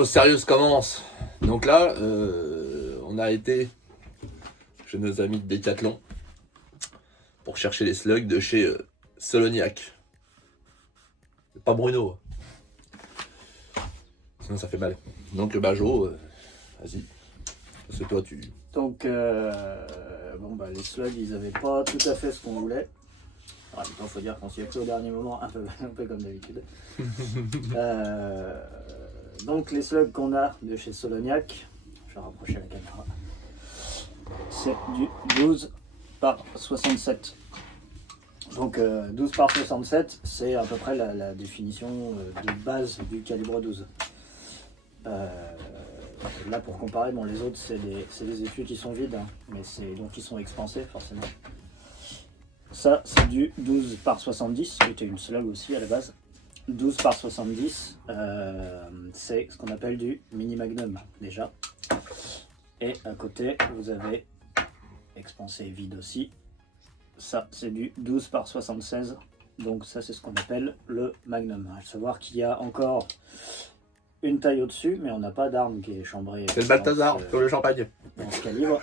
choses sérieuses commencent. Donc là, on a été chez nos amis de Decathlon pour chercher les slugs de chez Soloniac. C'est pas Bruno. Sinon ça fait mal. Donc Jo, vas-y. Parce que toi tu... Donc, les slugs, ils avaient pas tout à fait ce qu'on voulait. Alors, il faut dire qu'on s'y est pris au dernier moment, un peu comme d'habitude. Donc, les slugs qu'on a de chez Soloniac, je vais rapprocher la caméra, c'est du 12 par 67. Donc, 12 par 67, c'est à peu près la définition de base du calibre 12. Là, pour comparer, les autres, c'est des étuis qui sont vides, hein, mais donc ils sont expansés, forcément. Ça, c'est du 12 par 70, qui était une slug aussi à la base. 12 par 70, c'est ce qu'on appelle du mini magnum, déjà. Et à côté, vous avez expansé vide aussi. Ça, c'est du 12 par 76, donc ça, c'est ce qu'on appelle le magnum. À savoir qu'il y a encore une taille au-dessus, mais on n'a pas d'arme qui est chambrée. C'est le Balthazar sur le champagne. Dans ce calibre,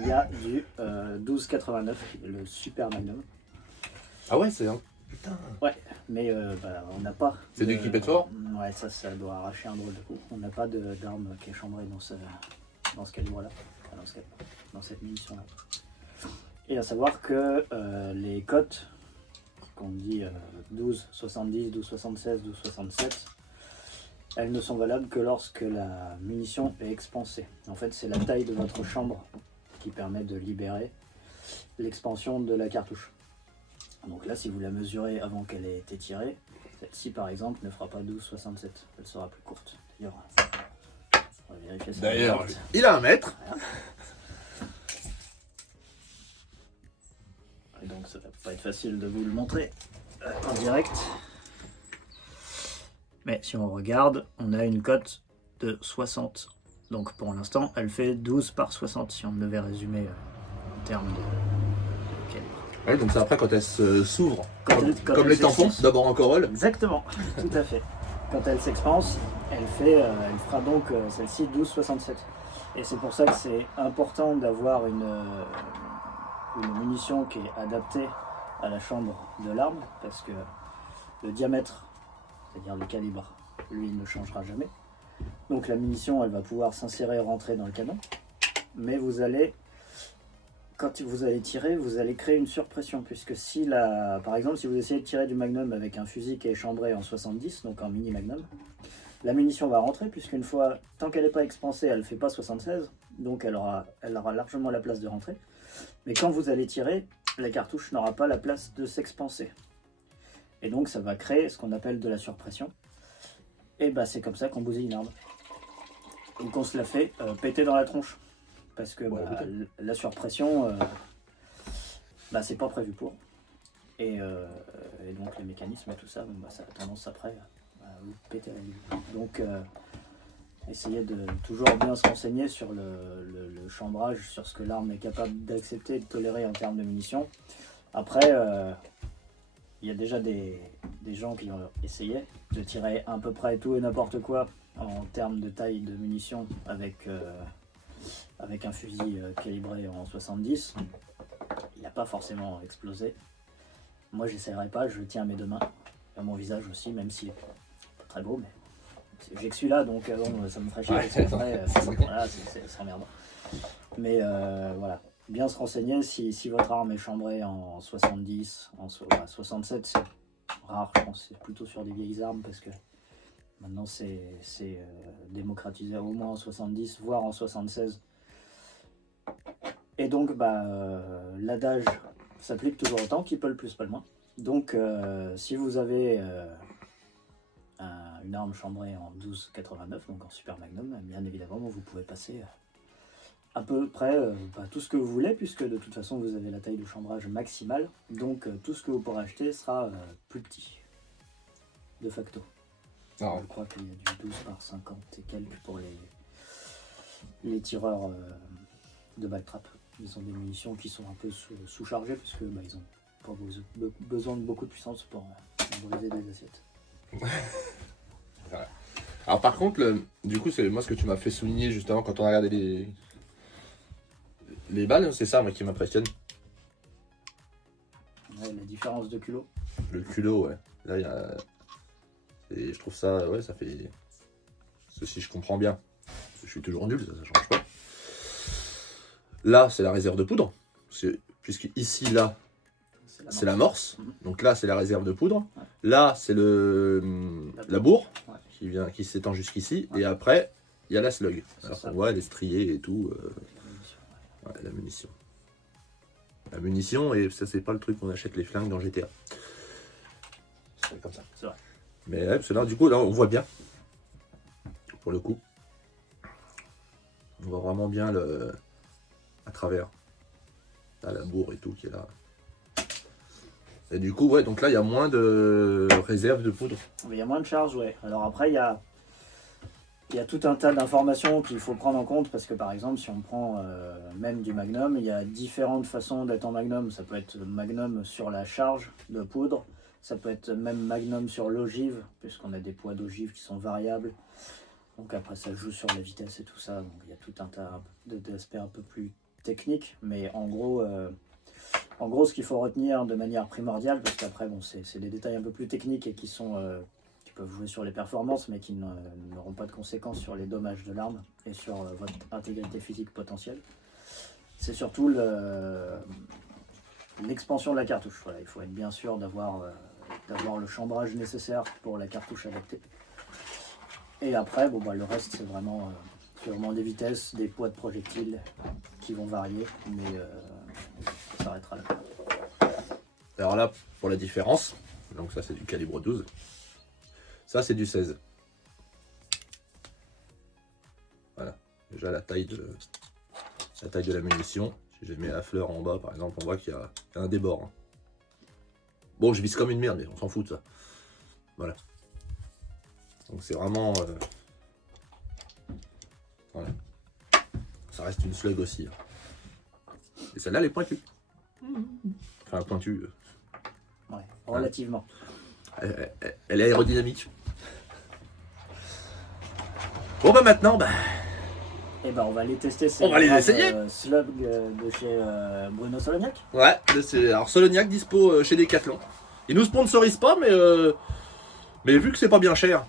il y a du 12,89, le super magnum. Ah ouais, c'est un... Putain. Ouais, mais on n'a pas... C'est du clipet fort. Ouais, ça doit arracher un drôle de coup. On n'a pas d'arme qui est chambrée dans ce calibre-là, dans cette munition-là. Et à savoir que les cotes, qu'on dit 12, 70, 12, 76, 12, 67, elles ne sont valables que lorsque la munition est expansée. En fait, c'est la taille de votre chambre qui permet de libérer l'expansion de la cartouche. Donc là, si vous la mesurez avant qu'elle ait été tirée, celle-ci par exemple ne fera pas 12,67, elle sera plus courte. D'ailleurs, on va vérifier ça. D'ailleurs, il a 1 mètre. Voilà. Et donc ça va pas être facile de vous le montrer en direct. Mais si on regarde, on a une cote de 60. Donc pour l'instant, elle fait 12 par 60 si on devait résumer en termes de calibre. Ouais, donc c'est après quand elle s'ouvre, Quand comme elle les tampons, s'expanse. d'abord en corolle. Exactement, tout à fait. Quand elle s'expanse, elle fera donc celle-ci 12,67. Et c'est pour ça que c'est important d'avoir une munition qui est adaptée à la chambre de l'arme, parce que le diamètre, c'est-à-dire le calibre, lui ne changera jamais. Donc la munition, elle va pouvoir s'insérer et rentrer dans le canon, mais quand vous allez tirer, vous allez créer une surpression, puisque par exemple, si vous essayez de tirer du magnum avec un fusil qui est chambré en 70, donc en mini magnum, la munition va rentrer, puisqu'une fois, tant qu'elle n'est pas expansée, elle ne fait pas 76, donc elle aura largement la place de rentrer. Mais quand vous allez tirer, la cartouche n'aura pas la place de s'expanser. Et donc ça va créer ce qu'on appelle de la surpression. Et c'est comme ça qu'on bousille une arme. Donc on se la fait péter dans la tronche. Parce que la surpression, c'est pas prévu pour. Et donc les mécanismes et tout ça, ça a tendance après à vous péter la gueule. Donc essayez de toujours bien se renseigner sur le chambrage, sur ce que l'arme est capable d'accepter et de tolérer en termes de munitions. Après, il y a déjà des gens qui ont essayé de tirer à peu près tout et n'importe quoi en termes de taille de munitions avec un fusil calibré en 70. Il n'a pas forcément explosé. Moi, j'essaierai pas, je le tiens à mes 2 mains, à mon visage aussi, même s'il est pas très beau, mais j'ai que celui-là, donc ça me ferait chier. Ouais, Voilà, c'est emmerdant. Mais voilà, bien se renseigner si votre arme est chambrée en 70, en 67, c'est rare, je pense, c'est plutôt sur des vieilles armes, parce que maintenant c'est démocratisé au moins en 70, voire en 76. Et donc l'adage s'applique toujours autant, qui peut le plus, pas le moins. Donc si vous avez une arme chambrée en 12,89, donc en super magnum, bien évidemment vous pouvez passer à peu près tout ce que vous voulez, puisque de toute façon vous avez la taille de chambrage maximale, donc tout ce que vous pourrez acheter sera plus petit, de facto. Ah. Je crois qu'il y a du 12 par 50 et quelques pour les tireurs de backtrap. Ils ont des munitions qui sont un peu sous-chargées, parce que ils ont pas besoin de beaucoup de puissance pour briser des assiettes. Voilà. Alors par contre, du coup, c'est moi ce que tu m'as fait souligner justement quand on a regardé les balles, c'est ça moi qui m'impressionne. Ouais, la différence de culot. Le culot, ouais. Là, il y a... Et je trouve ça, ouais, ça fait... Si je comprends bien, je suis toujours nul, ça change pas. Là, c'est la réserve de poudre. Puisque ici, là, c'est l'amorce. Donc là, c'est la réserve de poudre. Ouais. Là, c'est la bourre Ouais. qui s'étend jusqu'ici. Ouais. Et après, il y a la slug. C'est Alors ça. qu'on voit les striés et tout. Ouais, la munition. La munition, et ça, c'est pas le truc qu'on achète les flingues dans GTA. C'est comme ça. C'est vrai. Mais ouais, parce que là, du coup, là, on voit bien. Pour le coup. On voit vraiment bien à travers. Là, la bourre et tout qui est là. Et du coup, ouais, donc là, il y a moins de réserve de poudre. Mais il y a moins de charge, ouais. Alors après, il y a tout un tas d'informations qu'il faut prendre en compte parce que par exemple, si on prend même du Magnum, il y a différentes façons d'être en Magnum. Ça peut être Magnum sur la charge de poudre, ça peut être même Magnum sur l'ogive, puisqu'on a des poids d'ogive qui sont variables. Donc après, ça joue sur la vitesse et tout ça. Donc il y a tout un tas d'aspects un peu plus techniques, mais en gros, ce qu'il faut retenir de manière primordiale, parce qu'après, bon, c'est des détails un peu plus techniques et qui peuvent jouer sur les performances, mais qui n'auront pas de conséquences sur les dommages de l'arme et sur votre intégrité physique potentielle. C'est surtout l'expansion de la cartouche. Voilà, il faut être bien sûr d'avoir le chambrage nécessaire pour la cartouche adaptée. Et après, bon, bah, le reste, c'est vraiment des vitesses, des poids de projectiles qui vont varier, mais ça s'arrêtera là. Alors là, pour la différence, donc ça c'est du calibre 12. Ça c'est du 16. Voilà. Déjà la taille de la munition. Si je mets la fleur en bas par exemple, on voit qu'il y a un débord. Hein. Bon, je vise comme une merde, mais on s'en fout de ça. Voilà. Donc c'est vraiment... Voilà. Ça reste une slug aussi. Hein. Et celle-là, elle est pointue. Enfin, pointue. Ouais, relativement. Elle est aérodynamique. Bon bah maintenant, Et bah on va aller tester ces On va les essayer. slug de chez Bruno Solognac. Ouais, alors Solognac dispo chez Decathlon. Ils nous sponsorisent pas, mais vu que c'est pas bien cher.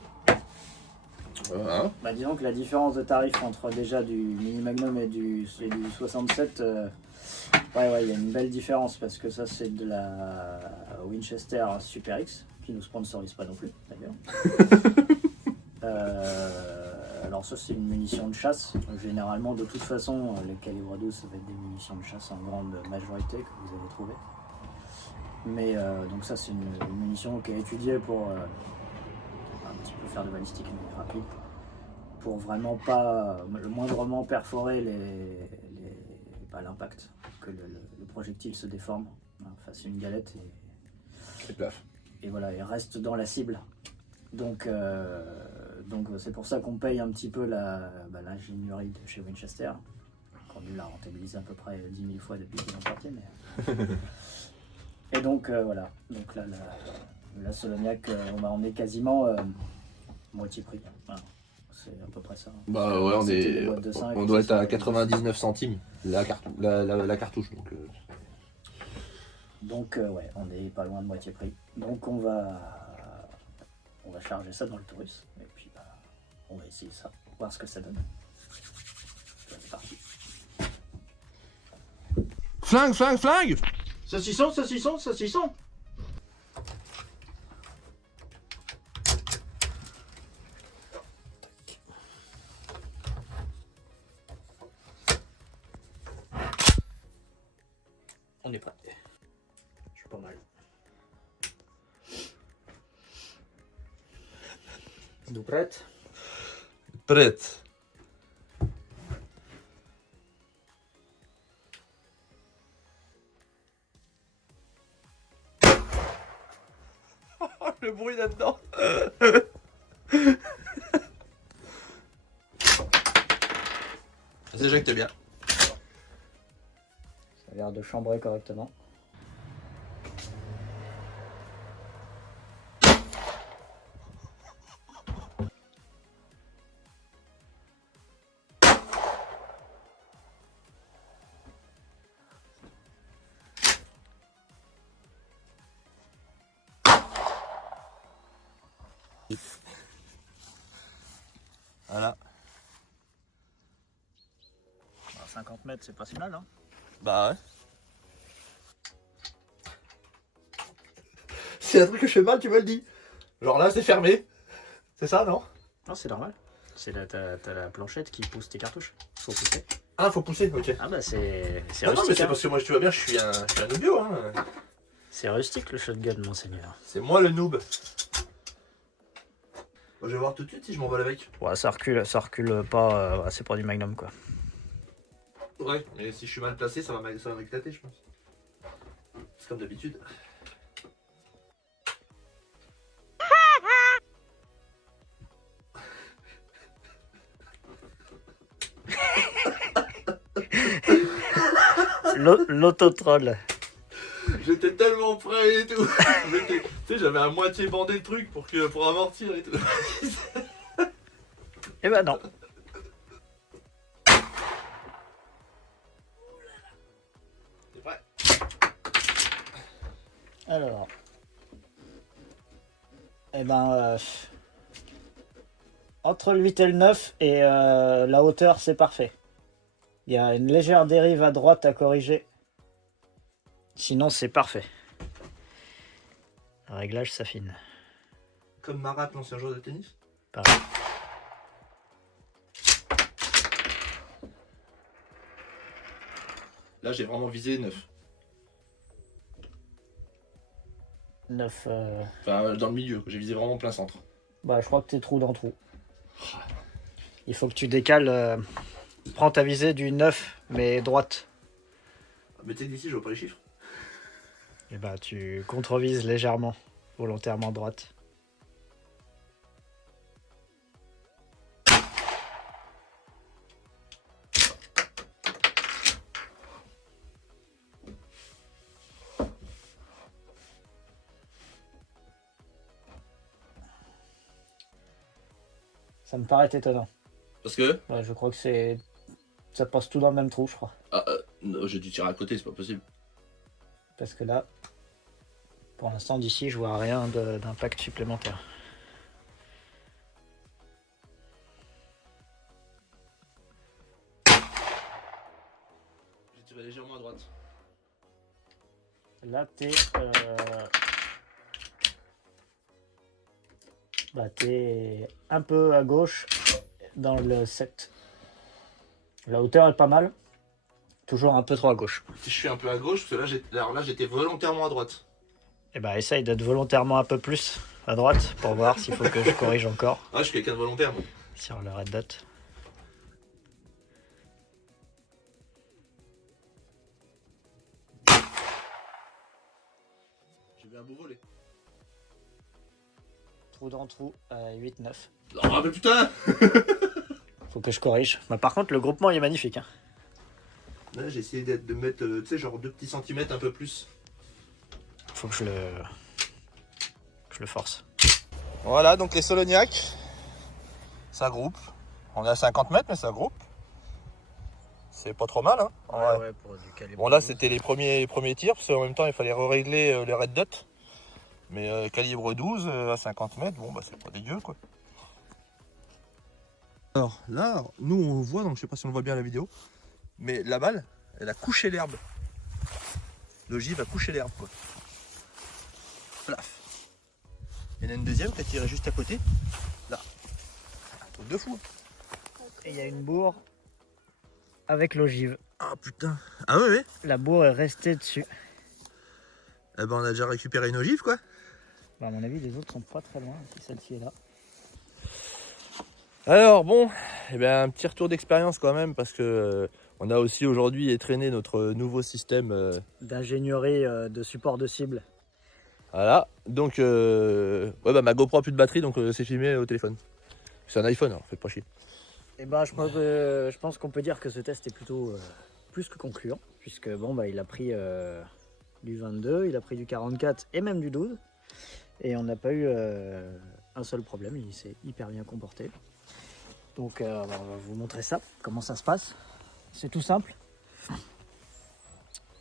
Hein. Bah disons que la différence de tarif entre déjà du Mini Magnum et du 67, ouais, il y a une belle différence parce que ça c'est de la Winchester Super X qui nous sponsorise pas non plus d'ailleurs. Alors ça c'est une munition de chasse. Généralement de toute façon les calibres 12 ça va être des munitions de chasse en grande majorité que vous avez trouvées. Mais donc ça c'est une munition qui est étudiée pour un petit peu faire de balistique mais rapide. Pour vraiment pas le moindrement perforer l'impact, que le projectile se déforme, fasse une galette et voilà, il reste dans la cible. Donc c'est pour ça qu'on paye un petit peu l'ingénierie de chez Winchester, qu'on l'a rentabilisé à peu près 10 000 fois depuis qu'ils ont sorti. Mais... et donc voilà, donc là la Solognac, on est quasiment moitié prix. Voilà. C'est à peu près ça. Bah ouais, on doit être à 99 centimes la cartouche. Donc ouais, on est pas loin de moitié prix. Donc on va charger ça dans le Taurus et puis on va essayer ça, voir ce que ça donne. C'est parti. Flingue. Saucisson. On est prêt. Je suis pas mal. Êtes-vous prête? Prête. Le bruit là-dedans. Ça s'éjecte bien. Ça a l'air de chambrer correctement. Voilà. 50 mètres, c'est pas si mal, hein. Bah ouais. C'est un truc que je fais mal, tu me le dis. Genre là, c'est fermé. C'est ça, non? Non, c'est normal. T'as la planchette qui pousse tes cartouches. Faut pousser. Ah, faut pousser, ok. Ah bah c'est Non, mais rustique. c'est Hein. parce que moi, tu vois bien, je suis un noobio, hein. C'est rustique le shotgun, monseigneur. C'est moi le noob. Bon, je vais voir tout de suite si je m'envole avec. Ouais, ça recule pas. C'est pas du Magnum quoi. Ouais, mais si je suis mal placé, ça va m'éclater, je pense. C'est comme d'habitude. L'autotroll. J'étais tellement prêt et tout. Tu sais, j'avais à moitié bandé le truc pour amortir et tout. Eh ben non. C'est prêt. Alors. Eh ben. Entre le 8 et le 9 et la hauteur, c'est parfait. Il y a une légère dérive à droite à corriger. Sinon, c'est parfait. Réglage, s'affine. Comme Marat, l'ancien joueur de tennis. Pareil. Là, j'ai vraiment visé 9. 9. Enfin, dans le milieu, j'ai visé vraiment plein centre. Bah, je crois que t'es trou dans trou. Il faut que tu décales. Prends ta visée du 9, mais droite. Mais tu sais, d'ici, je vois pas les chiffres. Et bah, tu contrevises légèrement, volontairement droite. Ça me paraît étonnant. Parce que Ouais, je crois que c'est. Ça passe tout dans le même trou, je crois. non, j'ai dû tirer à côté, c'est pas possible. Parce que là, pour l'instant, d'ici, je vois rien d'impact supplémentaire. J'ai tiré légèrement à droite. Là, t'es un peu à gauche dans le 7. La hauteur est pas mal. Toujours un peu trop à gauche. Si je suis un peu à gauche, parce que là, j'étais volontairement à droite. Et bah, essaye d'être volontairement un peu plus à droite pour voir s'il faut que je corrige encore Ah, je suis quelqu'un de volontaire, moi. sur le red dot. J'ai vu un beau volet. Trou dans trou à 8-9. Ah, mais putain! Faut que je corrige. Bah, par contre, le groupement il est magnifique. Hein. Là, j'ai essayé de mettre, tu sais, genre 2 petits centimètres un peu plus. Faut que je le force. Voilà, donc les Soloniac, ça groupe. On est à 50 mètres, mais ça groupe. C'est pas trop mal, hein. Ouais, pour du calibre. Bon, là, c'était les premiers tirs, parce qu'en même temps, il fallait régler le red dot. Mais calibre 12 à 50 mètres, bon, bah, c'est pas dégueu, quoi. Alors là, nous, on voit, donc je sais pas si on le voit bien à la vidéo, mais la balle, elle a couché l'herbe. L'ogive a couché l'herbe, quoi. Plaf. Il y en a une deuxième qui a tiré juste à côté. Là. Un truc de fou. Et il y a une bourre avec l'ogive. Ah putain. Ah oui, oui. La bourre est restée dessus. Eh ben on a déjà récupéré une ogive, quoi. Bah, à mon avis, les autres sont pas très loin. Si celle-ci est là. Alors bon, eh ben, un petit retour d'expérience quand même, parce que on a aussi aujourd'hui traîné notre nouveau système. D'ingénierie de support de cible. Voilà. Donc ouais, bah, ma GoPro a plus de batterie, donc c'est filmé au téléphone. C'est un iPhone, alors faites pas chier. Et ben, je pense qu'on peut dire que ce test est plutôt plus que concluant. Puisque bon, bah, il a pris du 22, il a pris du 44 et même du 12. Et on n'a pas eu un seul problème, il s'est hyper bien comporté. Donc on va vous montrer ça, comment ça se passe. C'est tout simple.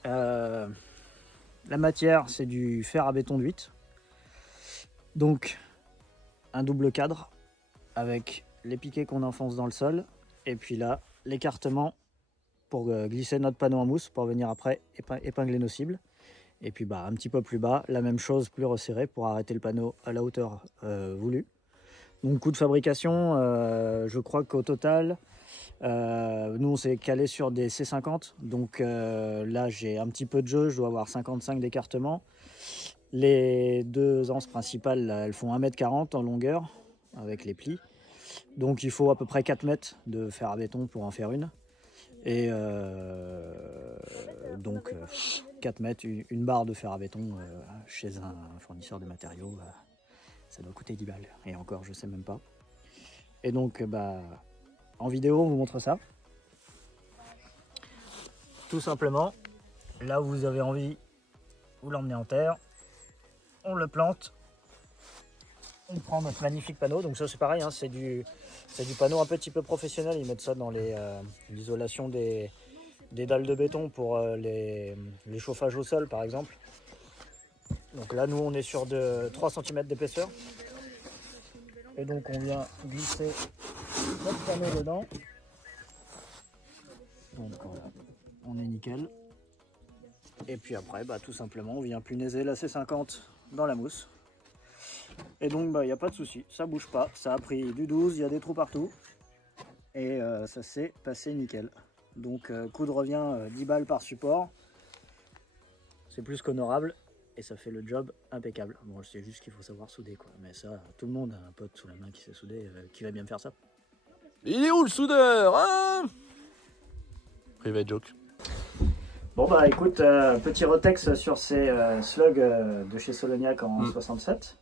La matière, c'est du fer à béton de 8. Donc un double cadre avec les piquets qu'on enfonce dans le sol et puis là l'écartement pour glisser notre panneau en mousse pour venir après épingler nos cibles. Et puis un petit peu plus bas, la même chose plus resserré pour arrêter le panneau à la hauteur voulue. Donc coût de fabrication, je crois qu'au total, nous on s'est calé sur des C50. Donc là j'ai un petit peu de jeu, je dois avoir 55 d'écartement. Les deux anses principales, là, elles font 1m40 en longueur avec les plis. Donc il faut à peu près 4 mètres de fer à béton pour en faire une. Et donc 4 mètres, une barre de fer à béton chez un fournisseur de matériaux, ça doit coûter 10 balles. Et encore, je sais même pas. Et donc en vidéo, on vous montre ça. Tout simplement, là où vous avez envie, vous l'emmenez en terre, on le plante, on prend notre magnifique panneau. Donc ça c'est pareil, hein, c'est du panneau un petit peu professionnel. Ils mettent ça dans l'isolation des dalles de béton pour les chauffages au sol par exemple. Donc là nous on est sur de 3 cm d'épaisseur. Et donc on vient glisser notre panneau dedans. Donc voilà, on est nickel. Et puis après tout simplement on vient punaiser la C50 dans la mousse. Et donc il n'y a pas de souci, ça bouge pas, ça a pris du 12, il y a des trous partout. Et ça s'est passé nickel. Donc coût de revient 10 balles par support. C'est plus qu'honorable et ça fait le job impeccable. Bon c'est juste qu'il faut savoir souder quoi. Mais ça, tout le monde a un pote sous la main qui sait souder, qui va bien me faire ça. Il est où le soudeur, hein? Private joke. Bon écoute, petit retex sur ces slugs de chez Soloniac en 67.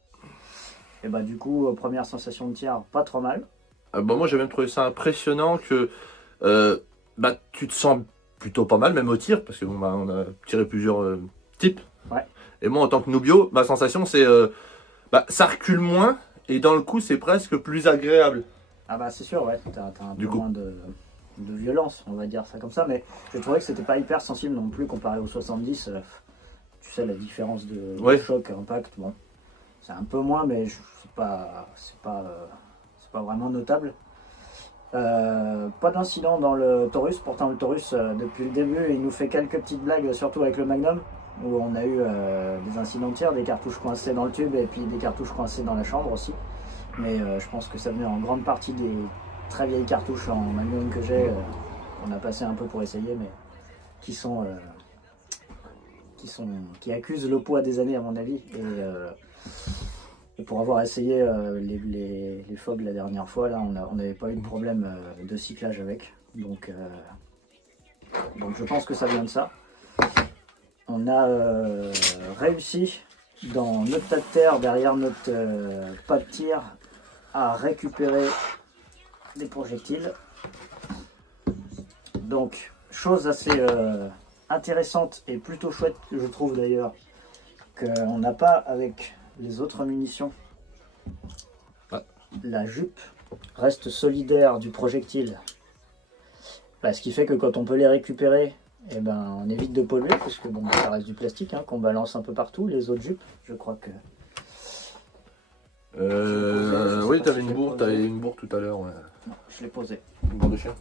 Et du coup, première sensation de tir, pas trop mal. Moi j'ai même trouvé ça impressionnant que tu te sens plutôt pas mal, même au tir, parce que on a tiré plusieurs types. Ouais. Et moi en tant que noobio, ma sensation c'est ça recule moins et dans le coup c'est presque plus agréable. Ah c'est sûr, ouais, t'as un peu moins de violence, on va dire ça comme ça, mais je trouvais que c'était pas hyper sensible non plus comparé au 70. Tu sais la différence de choc, impact, bon, c'est un peu moins, mais c'est pas vraiment notable. Pas d'incident dans le Taurus, pourtant le Taurus depuis le début il nous fait quelques petites blagues, surtout avec le Magnum où on a eu des incidents de tir, des cartouches coincées dans le tube et puis des cartouches coincées dans la chambre aussi, mais je pense que ça venait en grande partie des très vieilles cartouches en Magnum que j'ai, on a passé un peu pour essayer, mais qui accusent le poids des années à mon avis. Et pour avoir essayé les FOB la dernière fois, là, on n'avait pas eu de problème de cyclage avec. Donc je pense que ça vient de ça. On a réussi dans notre tas de terre, derrière notre pas de tir, à récupérer des projectiles. Donc, chose assez intéressante et plutôt chouette que je trouve d'ailleurs, qu'on n'a pas avec les autres munitions. La jupe reste solidaire du projectile. Ce qui fait que quand on peut les récupérer, on évite de polluer, parce que ça reste du plastique qu'on balance un peu partout. Les autres jupes, je crois que... oui, t'avais une bourre tout à l'heure. Ouais. Non, je l'ai posée. Une bourre de chien.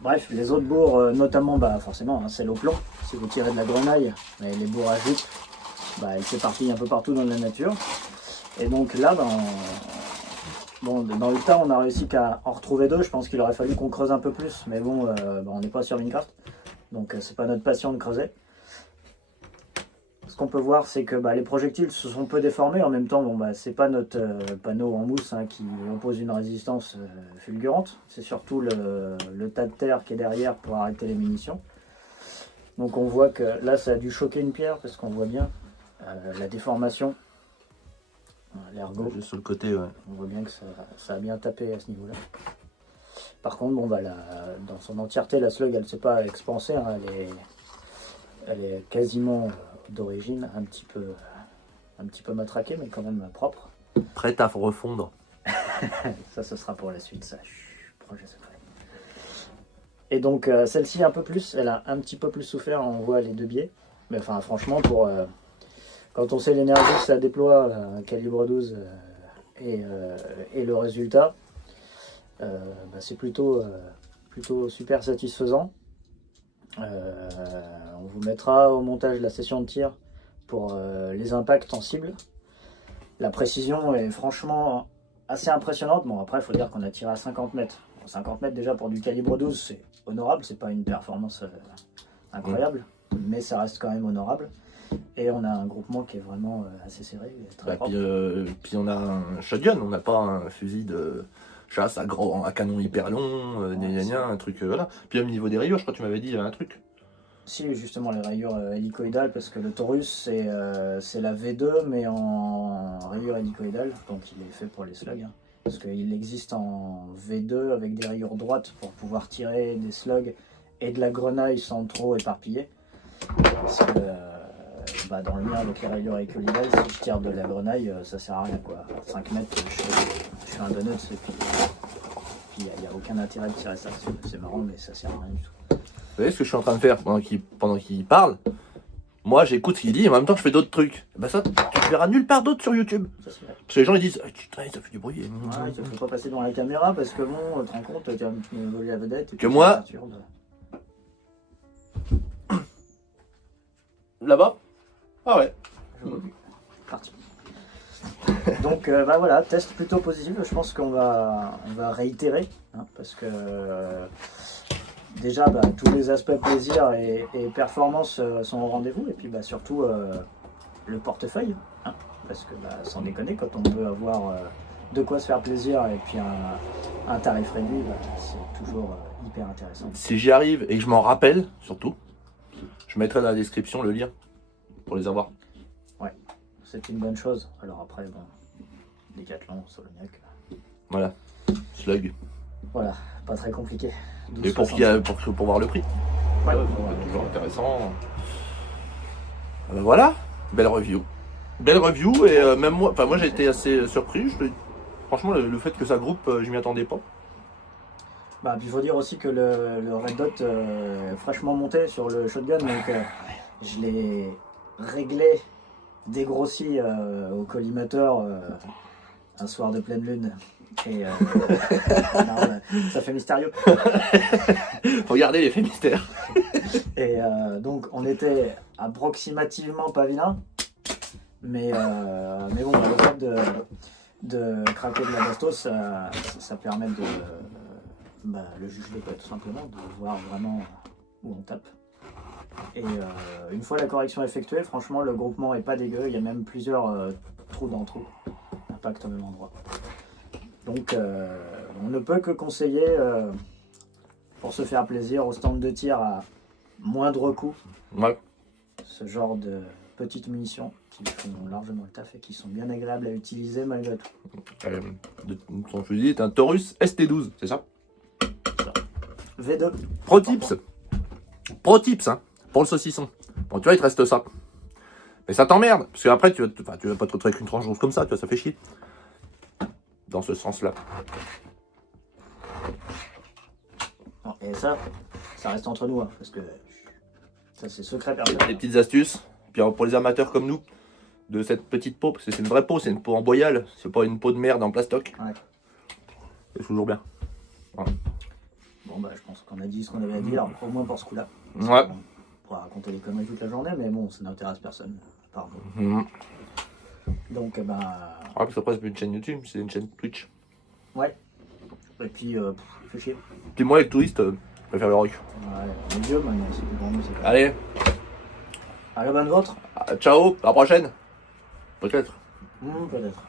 Bref, les autres bourres, notamment, forcément, celle au plomb. Si vous tirez de la grenaille, les bourres à jupe, elles s'éparpillent un peu partout dans la nature. Et donc là, dans le tas, on a réussi qu'à en retrouver deux. Je pense qu'il aurait fallu qu'on creuse un peu plus, mais bon, on n'est pas sur Minecraft, donc c'est pas notre passion de creuser. Ce qu'on peut voir, c'est que les projectiles se sont peu déformés. En même temps, c'est pas notre panneau en mousse qui oppose une résistance fulgurante. C'est surtout le tas de terre qui est derrière pour arrêter les munitions. Donc on voit que là, ça a dû choquer une pierre parce qu'on voit bien la déformation. L'ergot. Juste sur le côté, ouais. On voit bien que ça a bien tapé à ce niveau-là. Par contre, dans son entièreté, la slug, elle ne s'est pas expansée. Elle est quasiment d'origine, un petit peu matraquée, mais quand même propre. Prête à refondre. Ça, ce sera pour la suite, ça. Projet secret. Et donc, celle-ci, un peu plus, elle a un petit peu plus souffert, on voit les deux biais. Mais franchement, quand on sait l'énergie que ça déploie, calibre 12, Et le résultat, c'est plutôt super satisfaisant. On vous mettra au montage la session de tir pour les impacts en cible. La précision est franchement assez impressionnante. Bon, après, il faut dire qu'on a tiré à 50 mètres. 50 mètres déjà pour du calibre 12, c'est honorable, c'est pas une performance incroyable, mais ça reste quand même honorable. Et on a un groupement qui est vraiment assez serré, très propre. Puis on a un shotgun, on n'a pas un fusil de chasse à canon hyper long, un truc voilà. Puis au niveau des rayures, je crois que tu m'avais dit il y avait un truc. Si, justement, les rayures hélicoïdales, parce que le Taurus, c'est la V2, mais en rayures hélicoïdales, donc il est fait pour les slugs. Hein, parce qu'il existe en V2 avec des rayures droites pour pouvoir tirer des slugs et de la grenaille sans trop éparpiller. Parce que dans le mien, avec les rayures hélicoïdales, si je tire de la grenaille, ça sert à rien, quoi. À 5 mètres, je fais un donut, et puis il n'y a aucun intérêt de tirer ça. C'est marrant, mais ça sert à rien du tout. Vous voyez ce que je suis en train de faire pendant qu'il parle? Moi j'écoute ce qu'il dit et en même temps je fais d'autres trucs. Ben ça, tu ne verras nulle part d'autre sur YouTube. Ça, parce que les gens ils disent putain, ça fait du bruit. Ouais, ça ne faut pas passer devant la caméra parce que bon, tu te rends compte, tu vas me voler la vedette. Et que moi. Là-bas? Ah ouais. Parti. Donc voilà, test plutôt positif. Je pense qu'on va réitérer hein, parce que déjà tous les aspects plaisir et performance sont au rendez-vous et puis surtout le portefeuille hein, parce que sans déconner quand on peut avoir de quoi se faire plaisir et puis un tarif réduit c'est toujours hyper intéressant. Si j'y arrive et que je m'en rappelle surtout, je mettrai dans la description le lien pour les avoir. Ouais, c'est une bonne chose. Alors après bon, Décathlon, Soloniac. Voilà, slug. Voilà, pas très compliqué. Et pour voir le prix. Ouais, toujours intéressant. Voilà, belle review. Belle review et même moi j'ai été assez surpris. Franchement, le fait que ça groupe, je m'y attendais pas. Puis il faut dire aussi que le Red Dot est fraîchement monté sur le shotgun, donc je l'ai réglé, dégrossi au collimateur un soir de pleine lune. Et ça fait mystérieux. Regardez l'effet mystère. Et donc on était approximativement pas vilain, mais bon, le fait de craquer de la bastos, ça permet de le juger tout simplement, de voir vraiment où on tape. Et une fois la correction effectuée, franchement le groupement est pas dégueu, il y a même plusieurs trous dans trous, impact au même endroit. Donc on ne peut que conseiller pour se faire plaisir au stand de tir à moindre coût. Ouais. Ce genre de petites munitions qui font largement le taf et qui sont bien agréables à utiliser malgré tout. Ton fusil est un Taurus ST12, c'est ça? V2. Pro tips hein, pour le saucisson. Bon, tu vois, il te reste ça. Mais ça t'emmerde, parce qu'après, tu vas pas te retrouver avec une tranche grosse comme ça, tu vois, ça fait chier. Dans ce sens-là. Et ça reste entre nous, hein, parce que ça c'est secret personnel. Des petites astuces, puis pour les amateurs comme nous, de cette petite peau, parce que c'est une vraie peau, c'est une peau en boyal, c'est pas une peau de merde en plastoc. Ouais. C'est toujours bien. Voilà. Bon je pense qu'on a dit ce qu'on avait à dire, au moins pour ce coup-là. Ouais. On pourra raconter les conneries toute la journée, mais bon, ça n'intéresse personne, pardon. Donc ouais, parce qu'après c'est plus une chaîne YouTube, c'est une chaîne Twitch. Ouais. Et puis, il fait chier. Puis moi, avec Touriste, je préfère le rock. Ouais, Medium, c'est plus grand musique. Allez. À la bonne vôtre. Ciao, à la prochaine. Peut-être. Peut-être.